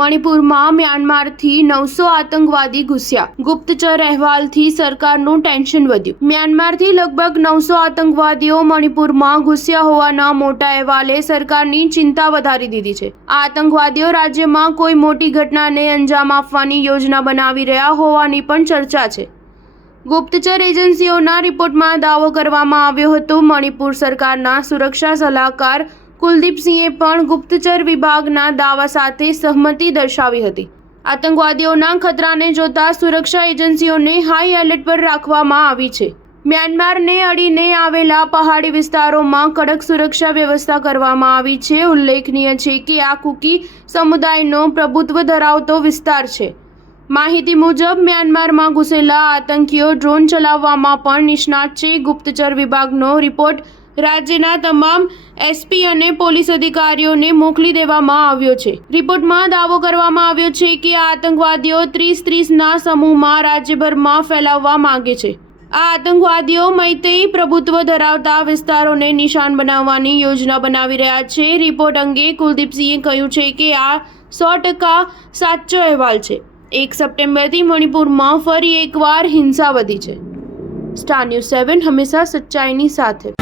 મણિપુરમાં મ્યાનમારથી 900 આતંકવાદી ઘૂસ્યા. ગુપ્તચર અહેવાલથી સરકારનું ટેન્શન વધ્યું. મ્યાનમારથી લગભગ 900 આતંકવાદીઓ મણિપુરમાં ઘૂસ્યા હોવાના મોટા અહેવાલે સરકારની ચિંતા વધારી દીધી છે. આ આતંકવાદીઓ રાજ્યમાં કોઈ મોટી ઘટનાને અંજામ આપવાની યોજના બનાવી રહ્યા હોવાની પણ ચર્ચા છે. ગુપ્તચર એજન્સીઓના રિપોર્ટમાં દાવો કરવામાં આવ્યો હતો. મણિપુર સરકારના સુરક્ષા સલાહકાર કુલદીપસિંહે પણ ગુપ્તચર વિભાગના દાવા સાથે સહમતિ દર્શાવી હતી. આતંકવાદીઓના ખતરાને જોતા સુરક્ષા એજન્સીઓને હાઈ એલર્ટ પર રાખવામાં આવી છે. મ્યાનમારને અડીને આવેલા પહાડી વિસ્તારોમાં કડક સુરક્ષા વ્યવસ્થા કરવામાં આવી છે. ઉલ્લેખનીય છે કે આ કુકી સમુદાયનો પ્રભુત્વ ધરાવતો વિસ્તાર છે. માહિતી મુજબ મ્યાનમારમાં ઘૂસેલા આતંકીઓ ડ્રોન ચલાવવામાં પણ નિષ્ણાત છે. ગુપ્તચર વિભાગનો રિપોર્ટ રાજ્યના તમામ એસપી અને પોલીસ અધિકારીઓને મોકલી દેવામાં આવ્યો છે. રિપોર્ટમાં દાવો કરવામાં આવ્યો છે કે આ આતંકવાદીઓ 30-30ના સમૂહમાં રાજ્યભરમાં ફેલાવવા માંગે છે. આ આતંકવાદીઓ મૈતેઈ પ્રભુત્વ ધરાવતા વિસ્તારોને નિશાન બનાવવાની યોજના બનાવી રહ્યા છે. રિપોર્ટ અંગે કુલદીપસિંહે કહ્યું છે કે આ 100% સાચો અહેવાલ છે. 1 સપ્ટેમ્બરથી મણિપુરમાં ફરી એકવાર હિંસા વધી છે. સ્ટાર ન્યૂઝ 7 હંમેશા સચ્ચાઈની સાથે.